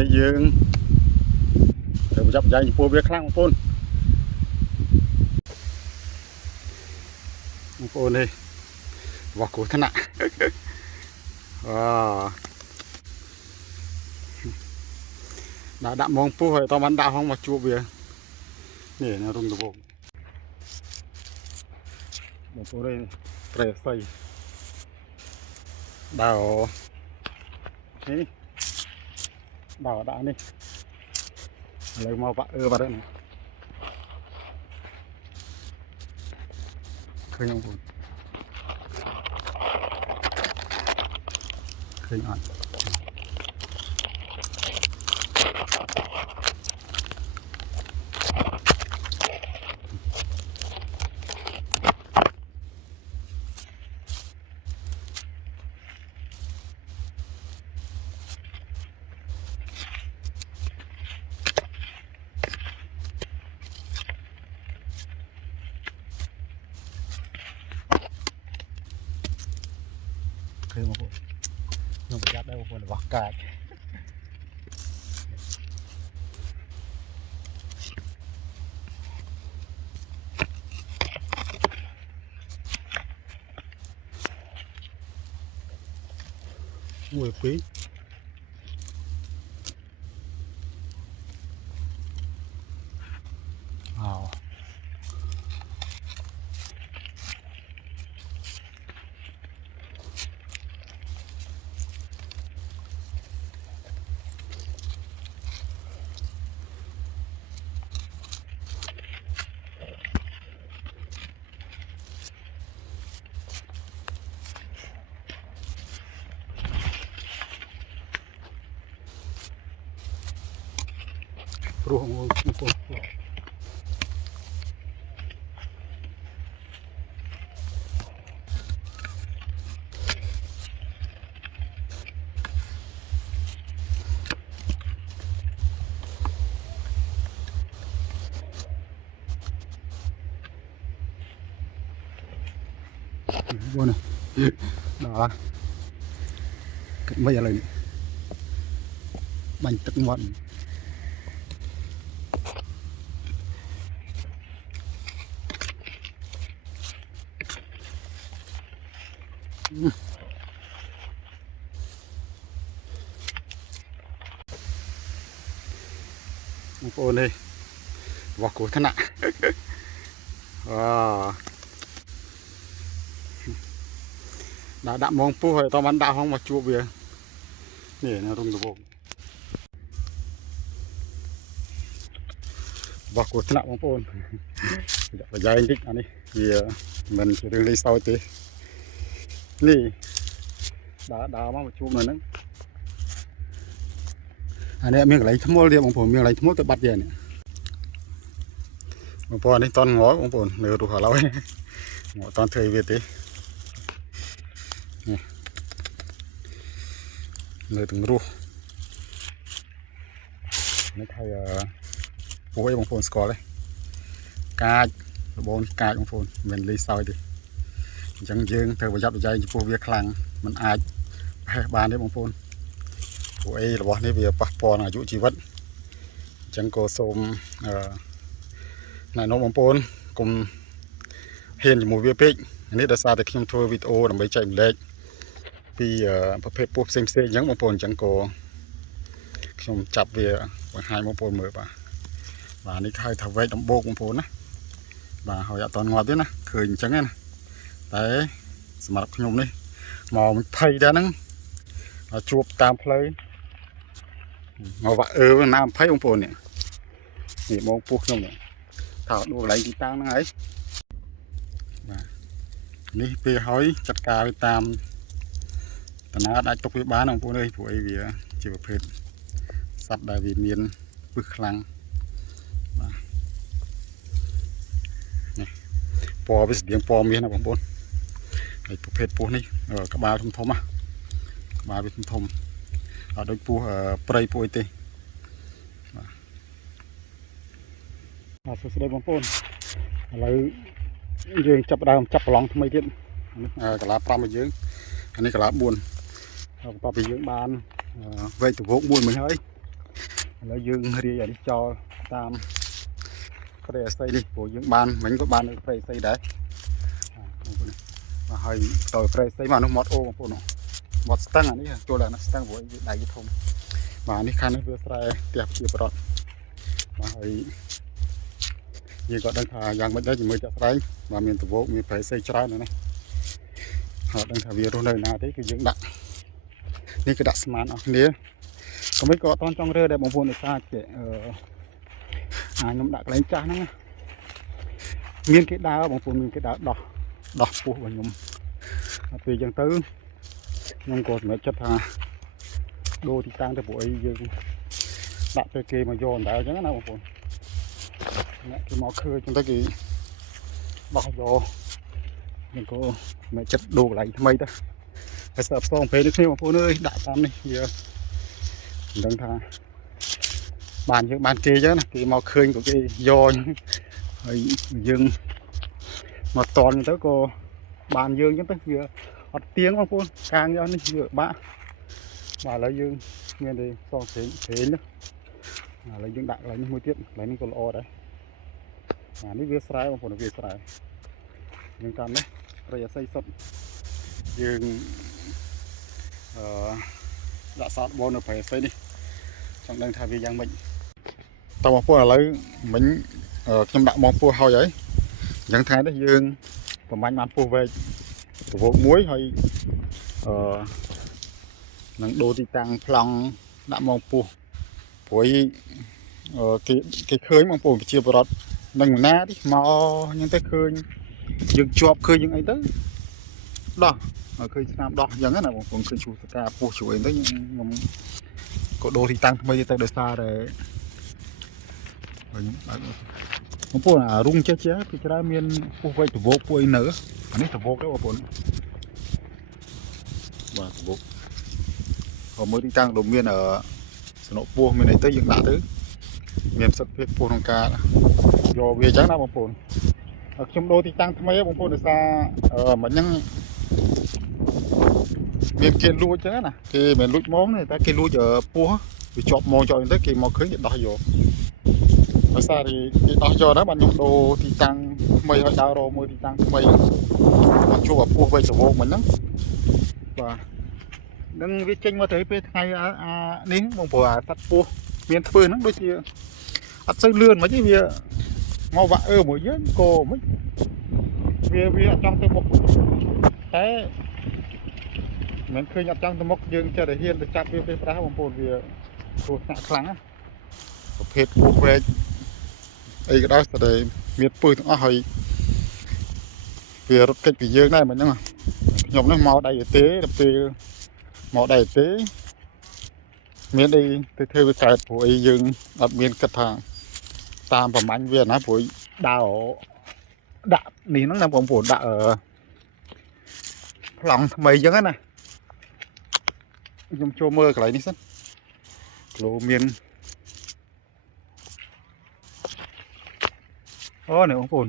នេះយើងទៅចាប់ចាយចំពោះវាខ្លាំងបងប្អូននេះវ៉ាគ្រោះថ្នាក់ដាក់មងពោះហើយតបានដាក់ហងមកជួបវានេះនៅរុំដបងបងប្អូននេះប្រេសៃដើរនេះដើរដាក់នេះឥឡូវមកបាក់បាត់ហ្នឹងឃើញបងប្អូនឃើញអត់ឃើញបងប្អូនខ្ញុំប្រយ័ត្នដែរបងប្អូនរបស់កាចមួយពីរព្រោះបងប្អូនបងណាដល់គិតមិនឥឡូវនេះបាញ់ទឹកមាត់បងប្អូននេះវ៉ាគ្រោះថ្នាក់ដាក់មងពោះហើយតបានដាក់ហងមកជួបវានេះនៅរុំដបងវ៉ាគ្រោះថ្នាក់បងប្អូនប្រយ័ត្នបន្តិចអានេះវាមិនជារឿងលេងសើចទេនេះដើរមកជួបនៅហ្នឹងអានេះមានកន្លែងថ្មល់ទៀតបងប្អូនមានកន្លែងថ្មល់ទៅបាត់ទៀតនេះបងប្អូននេះតន់ងល់បងប្អូននៅរស់ឥឡូវមកតន់ធ្វើវាទេនេះនៅទាំងរស់នេះហើយពួកឯងបងប្អូនស្គាល់ទេកាចរបងកាចបងប្អូនមិនលេងសើចទេអញ្ចឹងយើងត្រូវប្រយ័ត្នប្រយែងចំពោះវាខ្លាំងมันអាចប្រហែសបានទេបងប្អូនពួកអីរបស់នេះវាប៉ះពាល់នឹងអាយុជីវិតអញ្ចឹងក៏សូមណែនាំបងប្អូនកុំហ៊ានជាមួយវាពេកនេះដោយសារតែខ្ញុំធ្វើវីដេអូដើម្បីចែកម្លែកពីប្រភេទពស់ផ្សេងៗអញ្ចឹងបងប្អូនអញ្ចឹងក៏ខ្ញុំចាប់វាបង្ហាញបងប្អូនមើលបាទនេះហៅថាវែកដំបូកបងប្អូនណាបាទហើយអត់តងាប់ទេណាឃើញអញ្ចឹងណាតែសម្រាប់ខ្ញុំនេះមក20ដែរហ្នឹងជួបតាមផ្លូវមកវាក់ណា20បងប្អូននេះមកពោះខ្ញុំនេះថាដួលកន្លែងទីតាំងហ្នឹងហើយបាទនេះពេលហើយចាត់ការតាមតាណាអាចទុកវាបានបងប្អូនអើយព្រោះអីវាជាប្រភេទសត្វដែលវាមានពឹសខ្លាំងបាទនេះពណ៌វាស្តៀងពណ៌មាសណាបងប្អូនហើយប្រភេទពស់នេះក្បាលធំណាក្បាលវាធំអត់ដូចពស់ព្រៃពស់អីទេបាទសួស្តីបងប្អូនឥឡូវយើងចាប់ដើមចាប់ប្រឡងថ្មីទៀតកាឡា5របស់យើងអានេះកាឡា4បន្ទាប់ពីយើងបានវែកទវោកមួយមិញហើយ แล้วยืงเรียอย่างที่จอตามประเดี๋ยวใส่ดิโอ้ยืงบานmình có bàn được phải xây đấy mà hơi tỏi phải xây mà nó mót ô của nó mót stang àនេះចូលដល់stang củaដៃធំបាទនេះខាងនេះវាស្រែផ្ទះជាប្រត់បាទហើយយើងក៏ដឹងថាយ៉ាងម៉េចដែរជាមួយចាក់ស្ដែងបាទមានតវោកមានប្រៃសៃច្រើនណាស់ហើយដឹងថាវារស់នៅណាទេគឺយើងដាក់នេះគឺដាក់ស្មានអស់គ្នាក៏មិនក៏អត់តន់ចង់រើដែរបងប្អូនឧស្សាហ៍ចេះខ្ញុំដាក់កន្លែងចាស់ហ្នឹងមានគេដើរបងប្អូនមានគេដើរដោះពោះរបស់ខ្ញុំពេលអញ្ចឹងទៅខ្ញុំក៏សម្រេចចិត្តថាដូរទីតាំងទៅព្រោះអីយើងដាក់ទៅគេមកយកអណ្ដើអញ្ចឹងណាបងប្អូនអ្នកគេមកឃើញអញ្ចឹងទៅគេដោះយកខ្ញុំក៏សម្រេចចិត្តដូរកន្លែងថ្មីទៅហើយស្រាប់ផ្សងពេលនេះគ្នាបងប្អូនអើយដាក់តាមនេះវាមិនដឹងថាបានយើងបានគេអញ្ចឹងណាគេមកឃើញក៏គេយកហើយយើងមកតនទៅក៏បានយើងអញ្ចឹងទៅវាអត់ទៀងបងប្អូនកាងយកនេះវាបាក់បាទឥឡូវយើងមានតែសងស្រេងណាឥឡូវយើងដាក់កន្លែងនេះមួយទៀតកន្លែងនេះក៏ល្អដែរបាទនេះវាស្រែបងប្អូនវាស្រែយើងតាមនេះប្រយ័ត្នសៃសុតយើងដាក់សតបូននៅប្រយ័ត្នសៃនេះចង់ដឹងថាវាយ៉ាងម៉េចតើបងប្អូនឥឡូវមិញខ្ញុំដាក់មកពោះហើយអញ្ចឹងថ្ងៃនេះយើងប្រមាញ់បានពោះវែកប្រវោកមួយហើយនឹងដូរទីតាំងប្លង់ដាក់មកពោះព្រោះគេឃើញបងប្អូនប្រជាពលរដ្ឋនឹងណាទីមកអញ្ចឹងទៅឃើញយើងជាប់ឃើញយើងអីទៅដោះឃើញស្នាមដោះអញ្ចឹងណាបងប្អូនឃើញឈូសកាពោះជួយទៅខ្ញុំក៏ដូរទីតាំងថ្មីទៅដោយសារតែបងប្អូនអារុងចេះពីច្រើនមានពោះវែកតវោកពោះអីនៅអានេះតវោកទេបងប្អូនបាទតវោកក៏មើលទីតាំងដូចមានสนุกពោះមានអីទៅយើងដាក់ទៅមានសិទ្ធិភាពពោះក្នុងការយកវាអញ្ចឹងណាបងប្អូនខ្ញុំដូរទីតាំងថ្មីបងប្អូនដោយសារមិនហ្នឹងមានគេលួចអញ្ចឹងណាគេមិនលួចហ្មងទេតែគេលួចពោះវាជាប់ហ្មងចោលអញ្ចឹងគេមកឃើញគេដោះយកដោយសារគេដោះយកដែរបាទខ្ញុំដូរទីតាំងថ្មីឲ្យដើររមើលទីតាំងថ្មីមកជួបពោះវែកសវោកមិញហ្នឹងបាទនឹងវាចេញមកទៅពេលថ្ងៃនេះបងប្អូនអាសត្វពោះមានធ្វើហ្នឹងដូចជាអត់សូវលឿនមិនទេវាមកវាក់មួយយើងក៏មិនវាអត់ចង់ទៅមុខតែមិនឃើញអត់ចង់ទៅមុខយើងចេះតែហ៊ានទៅចាប់វាពេលប្រាស់បងប្អូនវាគ្រោះថ្នាក់ខ្លាំងណាប្រភេទពោះវែកអីក៏ដោយតែមានពើទាំងអស់ហើយវារត់គេចពីយើងដែរមិនហ្នឹងខ្ញុំនេះមកដៃទេដល់ពេលមកដៃទេមានអីទៅធ្វើវាកើតព្រោះអីយើងអត់មានគិតថាតាមប្រមាញ់វាណាព្រោះដើរដាក់នេះហ្នឹងណាបងប្អូនដាក់ប្លង់ថ្មីអញ្ចឹងណាខ្ញុំចូលមើលកន្លែងនេះសិនគីឡូមានអូនេះបងប្អូន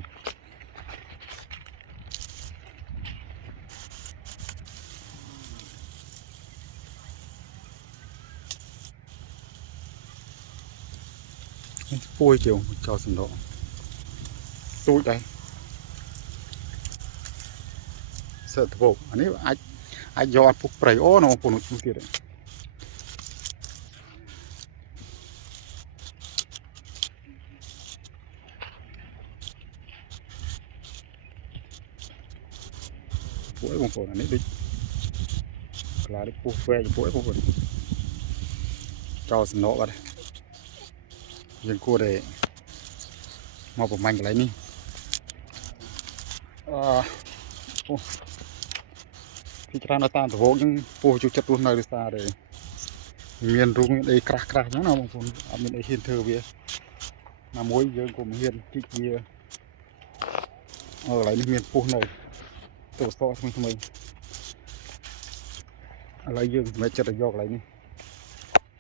ពួយជាងចោលសំដកទូចដែរsợ thục bộ anh ấy ai do phục prey ô nó phụ nữ kia đấy phổi bông phổi này đi là đi phục về phổi bông phổi cho sừng nọ vào đây dân cua để mau bổ manh cái này đi thì ra nó tan thổ nhưng phô chụp chặt luôn nơi xa để miền rung đây crack crack nhá nào bông phổi ở miền đây hiền thơ về là mối dân của mình hiền kịch kia ở lại miền phô này tổ so mình lại dương mấy chặt được giọt lại đi